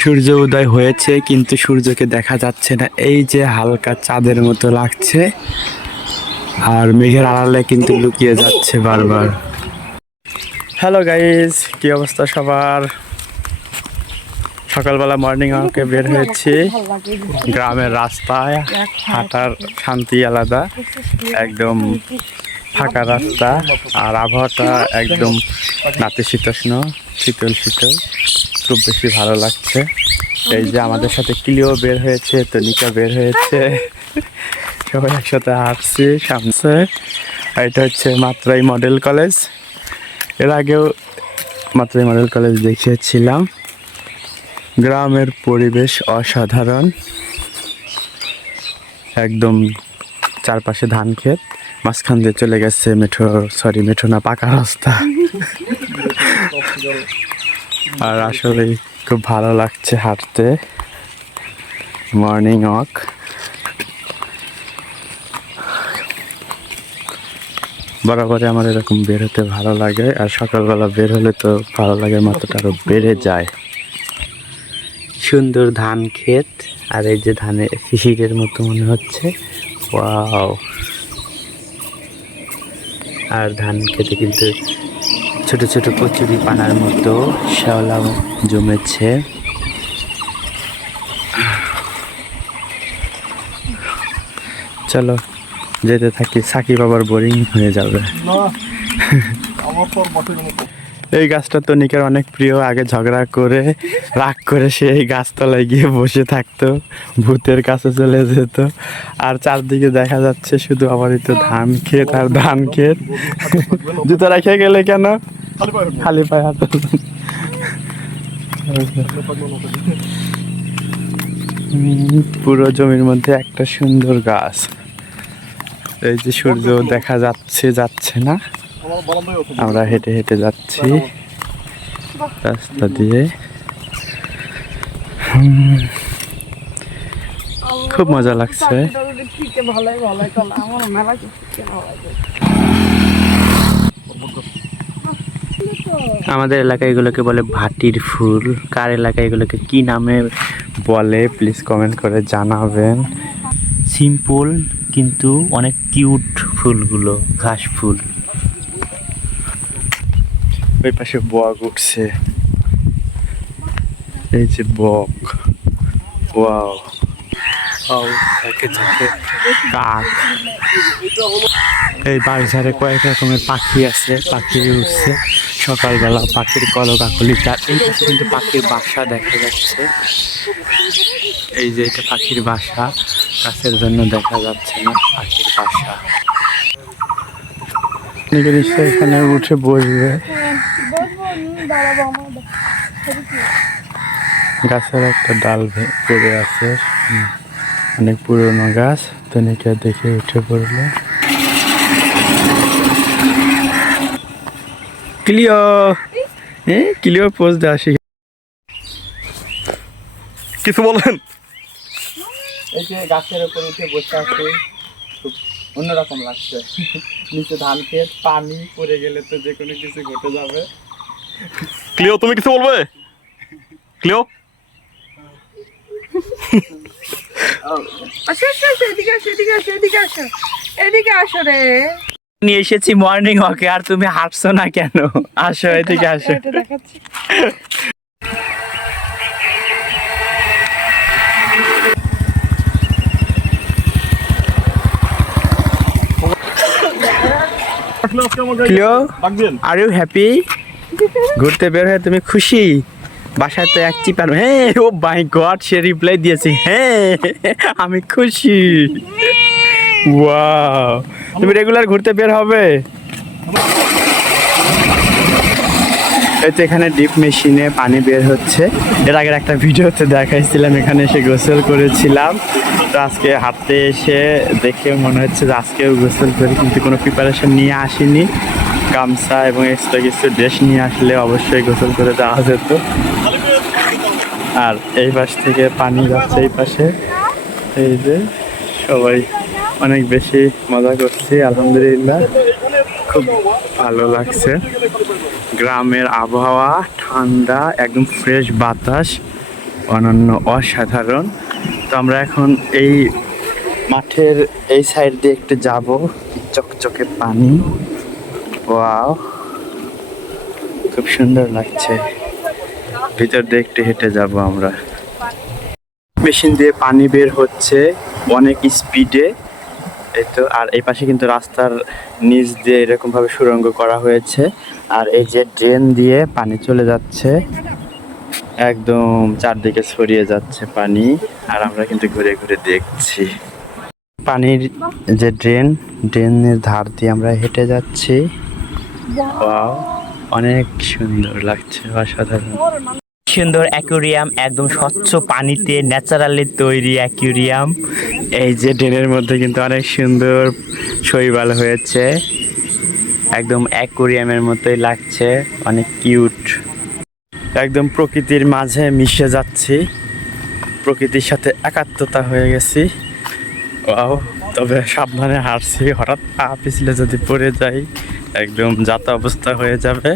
সূর্য উদয় হয়েছে, কিন্তু সূর্যকে দেখা যাচ্ছে না। এই যে হালকা চাঁদের মতো লাগছে, আর মেঘের আড়ালে কিন্তু লুকিয়ে যাচ্ছে বারবার। হ্যালো গাইস কি অবস্থা সবার? সকালবেলা মর্নিং ওয়াকে বের হয়েছি। গ্রামের রাস্তায়, হাঁটার শান্তি আলাদা, একদম ফাঁকা রাস্তা, আর আবহাওয়াটা একদম নাতিশীতোষ্ণ, শীতল শীতল। খুব বেশি ভালো লাগছে। এই যে আমাদের সাথে কিলিও বের হয়েছে, তনিকা বের হয়েছে। সবাই একসাথে হাঁটছি সামনে। এটা হচ্ছে মাত্রাই মডেল কলেজ। এর আগেও মাত্রাই মডেল কলেজ দেখিয়েছিলাম। গ্রামের পরিবেশ অসাধারণ। একদম চারপাশে ধান ক্ষেত। মাঝখান দিয়ে চলে গেছে মেঠো সরি মেঠো না, পাকা রাস্তা। আর আসলে খুব ভালো লাগছে হাঁটতে। মর্নিং ওয়াক বরাবরই আমার এরকম বের হতে ভালো লাগে, আর সকালবেলা বের হলে তো ভালো লাগে মাত্রটা আরও বেড়ে যায়। সুন্দর ধান ক্ষেত, আর এই যে ধানে হিসিরের মতো মনে হচ্ছে। ওয়াও আর ধান খেতে কিন্তু ছোট ছোট কচুরি পানার মতো শ্যাওলা জমেছে। চলো, যেতে থাকি। সাকিব আবার বোরিং হয়ে যাবে। এই গাছটা তো নিকের অনেক প্রিয় আগে ঝগড়া করে রাগ করে সে এই গাছতলায় গিয়ে বসে থাকতো ভূতের কাছে চলে যেত। আর চারদিকে দেখা যাচ্ছে শুধু আমারই তো ধান ক্ষেত আর ধান ক্ষেত। জুতো রেখে গেলে কেন? খালি পায়ে হুম, পুরো জমির মধ্যে একটা সুন্দর গাছ। এই যে সূর্য দেখা যাচ্ছে যাচ্ছে না? আমরা হেঁটে হেঁটে যাচ্ছি। রাস্তা দিয়ে। খুব মজা লাগছে। আমাদের এলাকায় এগুলোকে বলে ভাটির ফুল। কার এলাকায় এগুলোকে কি নামে বলে প্লিজ কমেন্ট করে জানাবেন। সিম্পল কিন্তু অনেক কিউট ফুলগুলো, ঘাস ফুল। ওই পাশে বক উঠছে। এই যে বক। ওয়াও। কাক। এই বাগঝাড়ে কয়েক রকমের পাখি আছে, পাখি উঠছে। সকালবেলা পাখির কলকাকলি তার এই কিন্তু পাখির বাসা দেখা যাচ্ছে। এই যে এটা পাখির বাসা, গাছের জন্য দেখা যাচ্ছে না, পাখির বাসা। এখানে উঠে বসবে। গাছের একটা ডাল ভে- পড়ে আছে। অনেক পুরনো গাছ। তনিকা দেখে উঠে পড়ল। ক্লিও! হ্যাঁ ক্লিও পোজ দেওয়া শিখে কিছু বলেন। এই যে গাছের উপর উঠে বসে আছে খুব অন্যরকম লাগছে। নিচে ধান খেত পানি পড়ে গেলে তো যে কোনো কিছু ঘটে যাবে। ক্লিও তুমি কিছু বলবে? ক্লিও? নিয়ে এসেছি মর্নিং ওয়াকে আর তুমি হাঁটছো না কেন? আসো এদিকে আসো। ইউ হ্যাপি ঘুরতে বের হয়ে তুমি খুশি? বাসায় তো এক চিপার হ্যাঁ ও মাই গড সে রিপ্লাই দিয়েছে হ্যাঁ আমি খুশি। ওয়াও তুমি রেগুলার ঘুরতে বের হবে? এই তো এখানে ডিপ মেশিনে পানি বের হচ্ছে। এর আগের একটা ভিডিওতে দেখাইছিলাম, এখানে এসে গোসল করেছিলাম। তো আজকে হাঁটতে এসে দেখে মনে হচ্ছে যে আজকেও গোসল করে, কিন্তু কোনো প্রিপারেশন নিয়ে আসিনি। গামছা এবং এক্সট্রা কিছু ড্রেস নিয়ে আসলে অবশ্যই গোসল করে যাওয়া যেত। আর এই পাশ থেকে পানি যাচ্ছে এই পাশে। এই যে সবাই অনেক বেশি মজা করছি, আলহামদুলিল্লাহ। খুব ভালো লাগছে। গ্রামের আবহাওয়া ঠান্ডা, একদম ফ্রেশ বাতাস, অনন্য অসাধারণ। তো আমরা এখন এই মাঠের এই সাইড দিয়ে একটু যাব, চকচকে পানি। ওয়াও খুব সুন্দর লাগছে। ভিতর দিয়ে একটু হেঁটে যাব আমরা। মেশিন দিয়ে পানি বের হচ্ছে অনেক স্পিডে এই তো, আর এই পাশে কিন্তু রাস্তার নিচ দিয়ে এরকম ভাবে সুরঙ্গ করা হয়েছে। আর এই যে ড্রেন দিয়ে পানি চলে যাচ্ছে। একদম চারদিকে ছড়িয়ে যাচ্ছে পানি। আর আমরা কিন্তু ঘুরে ঘুরে দেখছি। পানির যে ড্রেন ড্রেনের ধার দিয়ে আমরা হেঁটে যাচ্ছি। অনেক সুন্দর লাগছে অসাধারণ। সুন্দর অ্যাকুরিয়াম একদম স্বচ্ছ পানিতে ন্যাচারালি তৈরি অ্যাকুরিয়াম। এই যে ড্রেনের মধ্যে কিন্তু অনেক সুন্দর শৈবাল হয়েছে। একদম অ্যাকুরিয়ামের মতোই লাগছে অনেক কিউট। একদম প্রকৃতির মাঝে মিশে যাচ্ছি। প্রকৃতির সাথে একাত্মতা হয়ে গেছি। Wow, তবে সাবধানে হাঁটছি হঠাৎ পা পিছলে যদি পড়ে যাই একদম যাতা অবস্থা হয়ে যাবে।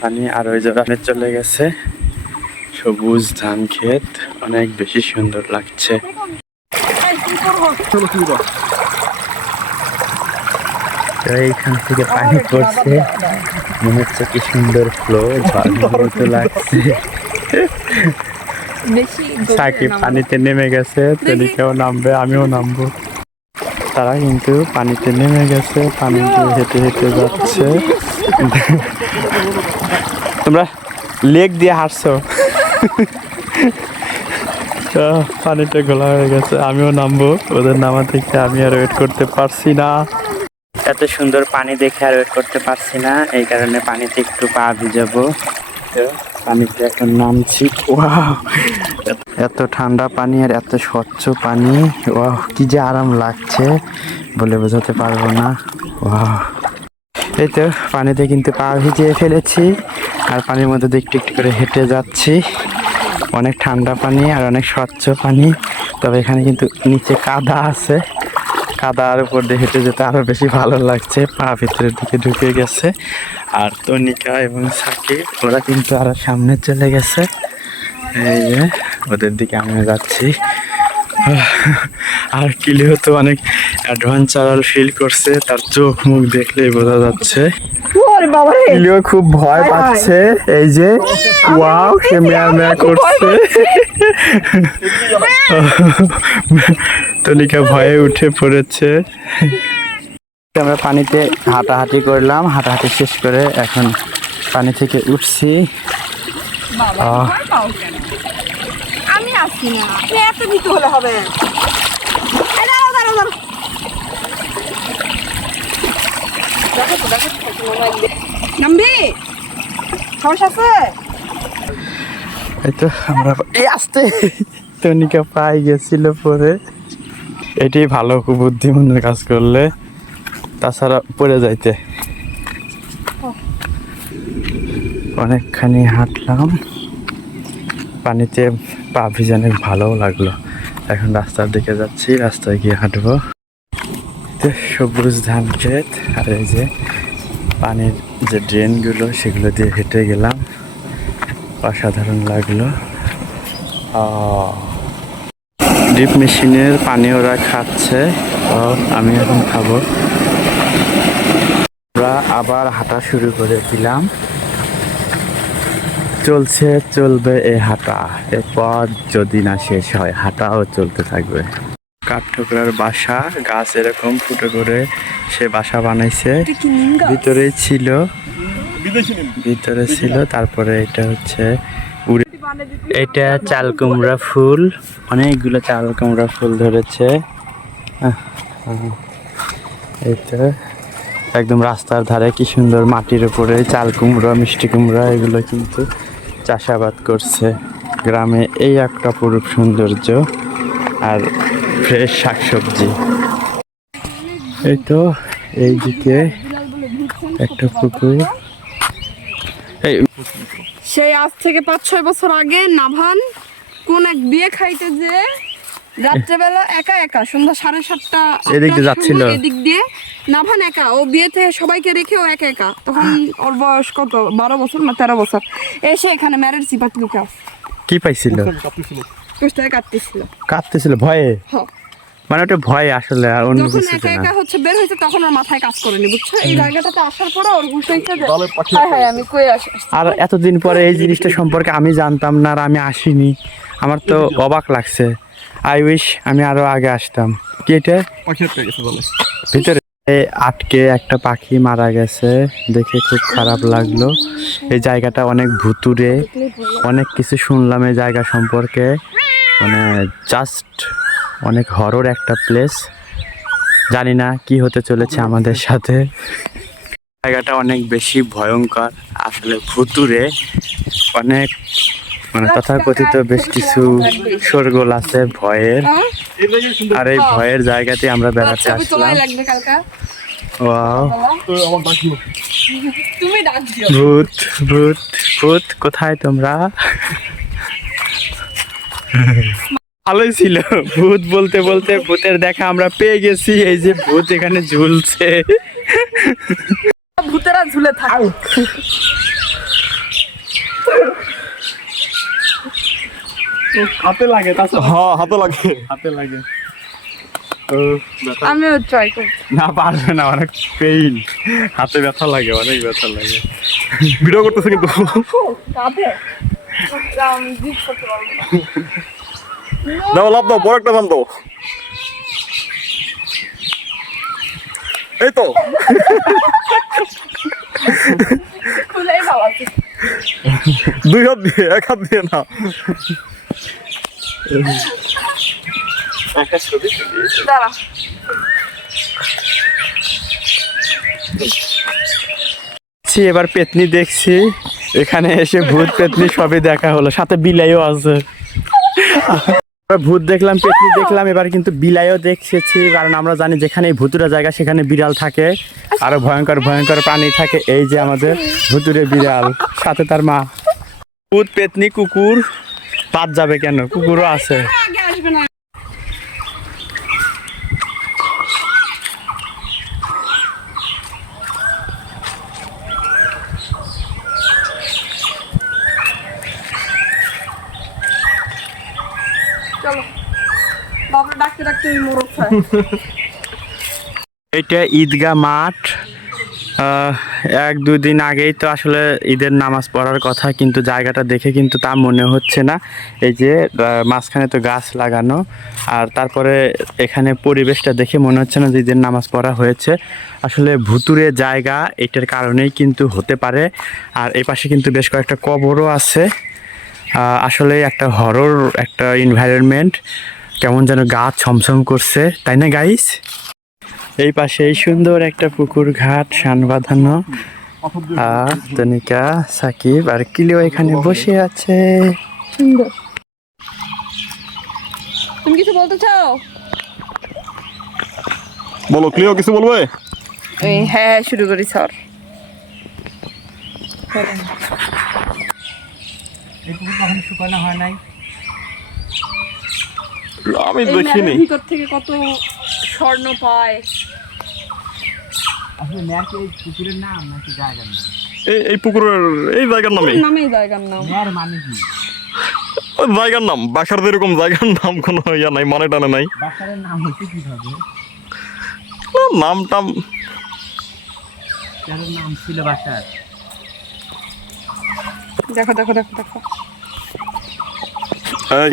পানি আর ওই জায়গায় চলে গেছে। সবুজ ধান ক্ষেত অনেক বেশি সুন্দর লাগছে। এইখান থেকে পানি পড়ছে। মনে হচ্ছে কি সুন্দর ফ্লো মতো লাগছে। সাকিব পানিতে নেমে গেছে তেলিকেও নামবে আমিও নামবো। তারা কিন্তু পানিতে নেমে গেছে, পানি হেঁটে হেঁটে যাচ্ছে। তোমরা লেক দিয়ে হাঁটছো? পানিটা ঘোলা হয়ে গেছে, আমিও নামবো। ওদের নামা থেকে আমি আর ওয়েট করতে পারছি না। এত সুন্দর পানি দেখে আর ওয়েট করতে পারছি না, এই কারণে পানিতে একটু পা ভিজাবো। পানিতে এখন নামছি এত ঠান্ডা পানি আর এত স্বচ্ছ পানি, ওয়াও, কি যে আরাম লাগছে বলে বোঝাতে পারব না, ওয়াও। এই তো, পানিতে কিন্তু পা ভিজিয়ে ফেলেছি আর পানির মধ্যে দিয়ে একটু একটু করে হেঁটে যাচ্ছি। অনেক ঠান্ডা পানি আর অনেক স্বচ্ছ পানি, তবে এখানে কিন্তু নিচে কাদা আছে। কাদার উপর দিয়ে হেঁটে যেতে আরও বেশি ভালো লাগছে। পা ভিতরের দিকে ঢুকে গেছে। আর তনিকা এবং সাকিব ওরা কিন্তু আরও সামনে চলে গেছে। এই যে ওদের দিকে আমি যাচ্ছি। আর কিলিও তো অনেক অ্যাডভেঞ্চারাল ফিল করছে। তার চোখ মুখ দেখলেই বোঝা যাচ্ছে। কিলিও খুব ভয় পাচ্ছে। এই যে ওয়াও সে মেয়া মেয়া করছে। তলিকা ভয়ে উঠে পড়েছে। আমরা পানিতে হাঁটাহাঁটি করলাম। হাঁটাহাঁটি শেষ করে এখন পানি থেকে উঠছি। আহ, ভয় পাও কেন? আমি আসছি না। এত দিতে হলে হবে। এই তো। নামবি? সমস্যা আছে? এই আমরা আসতে। তনিকা পাই গেছিল পরে। এটি ভালো খুব বুদ্ধিমানের কাজ করলে, তাছাড়া পড়ে যাইতে। অনেকখানি হাঁটলাম, পানিতে পা ভিজানো ভালোও লাগল। এখন রাস্তার দিকে যাচ্ছি, রাস্তায় গিয়ে হাঁটবো। সবুজ ধান ক্ষেত, আর এই যে পানির যে ড্রেনগুলো, সেগুলো দিয়ে হেঁটে গেলাম। অসাধারণ লাগল। ড্রিপ মেশিনের পানি ওরা খাচ্ছে। আমি এখন খাব। আমরা আবার হাঁটা শুরু করে দিলাম। চলছে চলবে এ হাঁটা। এরপর যদি না শেষ হয় হাঁটাও চলতে থাকবে। কাঠঠোকরার বাসা গাছ এরকম ফুটো করে সে বাসা বানাইছে। ভিতরেই ছিল। ভিতরে ছিল তারপরে এটা হচ্ছে এটা চাল কুমড়া ফুল। অনেকগুলো চাল কুমড়া ফুল ধরেছে। আহ, একদম রাস্তার ধারে কি সুন্দর মাটির উপরে চাল কুমড়া মিষ্টি কুমড়া এগুলো কিন্তু চাষাবাদ করছে গ্রামে। এই একটা পুরুষ সৌন্দর্য আর ফ্রেশ শাকসবজি। এই তো এইদিকে একটা পুকুর। এই সেই আজ থেকে পাঁচ ছয় বছর আগে নাভান কোন এক বিয়ে খাইতে যে রাত্রেবেলা একা একা সন্ধ্যা সাড়ে সাতটা এদিক দিয়ে যাচ্ছিল? এদিক দিয়ে নাভান একা ও বিয়েতে সবাইকে রেখে ও একা একা। তখন ওর বয়স কত? বারো বছর না তেরো বছর। এসে এখানে ম্যারেজ সিপাত লুকে আস কি পাইছিল? কাটতেছিল কাঁদতেছিল ভয়ে? হ। মানে ওটা ভয় আসলে আর অন্য কিছু একা না। একা হচ্ছে বের হয়েছে তখন ওর মাথায় কাজ করেনি বুঝছ? এই জায়গাটাতে আসার পরে ওর হয়েছে যে হ্যাঁ হ্যাঁ আমি কই আসি আর এতদিন পরে এই জিনিসটা সম্পর্কে আমি জানতাম না আর আমি আসিনি। আমার তো অবাক লাগছে। আই উইশ আমি আরও আগে আসতাম। কি এটা? পাখি গেছে বলে ভিতরে আটকে একটা পাখি মারা গেছে। দেখে খুব খারাপ লাগল। এই জায়গাটা অনেক ভুতুরে অনেক কিছু শুনলাম এই জায়গা সম্পর্কে। মানে জাস্ট অনেক হরর একটা প্লেস জানি না কি হতে চলেছে আমাদের সাথে। জায়গাটা অনেক বেশি ভয়ঙ্কর আসলে ভুতুরে অনেক মানে তথাকথিত বেশ কিছু শোরগোল আছে ভয়ের? আর এই ভয়ের জায়গাতে আমরা বেড়াতে আসলাম। ভূত ভূত ভূত কোথায় তোমরা? ভালোই ছিল। ভূত বলতে বলতে ভূতের দেখা আমরা পেয়ে গেছি এই যে ভূত এখানে ঝুলছে। ভূতেরা ঝুলে থাকে। হাতে লাগে হ্যাঁ হাতে লাগে। হাতে লাগে। আমিও ট্রাই করি। না পারবে না অনেক পেইন হাতে ব্যথা লাগে অনেক ব্যথা লাগে। ভিডিও করতেছে কিন্তু। দাও লাভ দাও বড় একটা দাম দাও। এই তো। দুই হাত দিয়ে এক হাত দিয়ে না এবার পেতনি দেখছি। এখানে এসে ভূত পেতনি সবই দেখা হলো সাথে বিলাইও আছে। ভূত দেখলাম পেতনি দেখলাম এবার কিন্তু বিলাইও দেখেছি। কারণ আমরা জানি যেখানে ভুতুরা জায়গা সেখানে বিড়াল থাকে। আরও ভয়ঙ্কর ভয়ঙ্কর প্রাণী থাকে। এই যে আমাদের ভুতুরে বিড়াল সাথে তার মা। ভূত পেতনি কুকুর পাত যাবে কেন? কুকুরও আছে আগে আসবে না চলো বাবা ওই মোরগ এটা ঈদগাহ মাঠ। এক দুই দিন আগেই তো আসলে ঈদের নামাজ পড়ার কথা, কিন্তু জায়গাটা দেখে কিন্তু তা মনে হচ্ছে না। এই যে মাঝখানে তো গাছ লাগানো, আর তারপরে এখানে পরিবেশটা দেখে মনে হচ্ছে না যে ঈদের নামাজ পড়া হয়েছে। আসলে ভুতুরে জায়গা, এটার কারণেই কিন্তু হতে পারে। আর এই পাশে কিন্তু বেশ কয়েকটা কবরও আছে। আসলে একটা হরর একটা এনভায়রনমেন্ট কেমন যেন গা ছমছম করছে তাই না গাইস এই পাশে এই সুন্দর একটা পুকুর ঘাট সান বাঁধানো। আর তনিকা সাকিব আর কিলিও এখানে বসে আছে। সুন্দর। তুমি কিছু বলতে চাও? বলো ক্লিও কিছু বলবে? হ্যাঁ শুরু করি স্যার। শুকানো হয় নাই। আমি দেখিনি। ভিতর থেকে কত স্বর্ণ পায়। আসলে এই পুকুরের নাম নাকি জায়গার নাম? এই এই পুকুরের এই জায়গার নামে নামেই। জায়গার নাম। ম্যার মানে কি? জায়গার নাম। বাসার এরকম জায়গার নাম কোনো ইয়া নাই মানে টানে নাই। বাসারের নাম হচ্ছে কীভাবে? নাম টাম কারোর নাম ছিল বাসার। দেখো দেখো দেখো দেখো। এই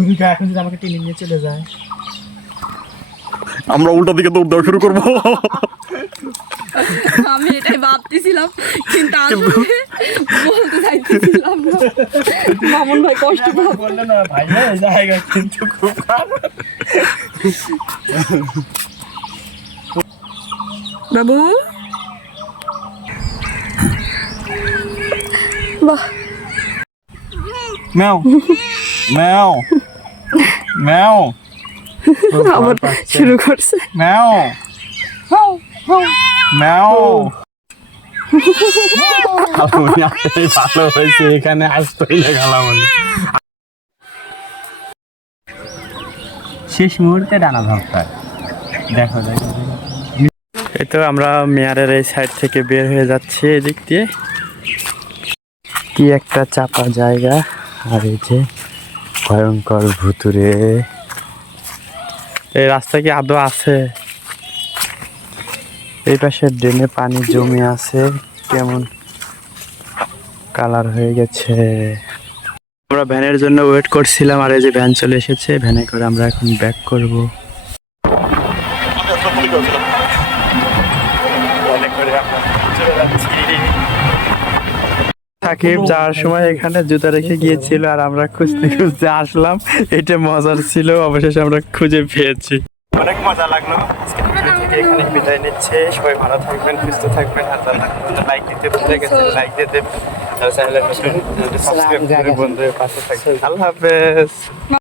তুমি এখন যদি আমাকে টেনে নিয়ে চলে যায়। আমরা উল্টা দিকে দৌড় দেওয়া শুরু করব। আমি এটাই ভাবতেছিলাম কিন্তু আসলে বলতে চাইতেছিলাম মামুন ভাই কষ্ট পাবে বলল না ভাই এই জায়গা কিন্তু খুব খারাপ বাবু? বাহ। ম্যাও ম্যাও। ম্যাও আবার শুরু করছে। ম্যাও ম্যাও ভালো হয়েছে এখানে আসতেই খালামণি শেষ মুহূর্তে ডানা ধরতে। দেখো দেখো এই তো আমরা মেয়ারের এই সাইড থেকে বের হয়ে যাচ্ছি এদিক দিয়ে। কি একটা চাপা জায়গা। আর এই যে ভয়ঙ্কর ভুতুরে। এই রাস্তা কি আদৌ আছে? এই পাশে ড্রেনে পানি জমে আছে কেমন কালার হয়ে গেছে। আমরা ভ্যানের জন্য ওয়েট করছিলাম আর এই যে ভ্যান চলে এসেছে ভ্যানে করে আমরা এখন ব্যাক করব। সাকিব যাওয়ার সময় এখানে জুতা রেখে গিয়েছিল আর আমরা খুঁজতে খুঁজতে আসলাম। এটা মজার ছিল অবশেষে আমরা খুঁজে পেয়েছি। অনেক মজা লাগল। এখানে বিদায় নিচ্ছে। সবাই ভালো থাকবেন সুস্থ থাকবেন আর যারা লাইক দিতে ভুলে গেছেন লাইক দিতে। চ্যানেলে নতুন সাবস্ক্রাইব করে বন্ধুদের পাশে থাকবেন। আল্লাহ হাফেজ।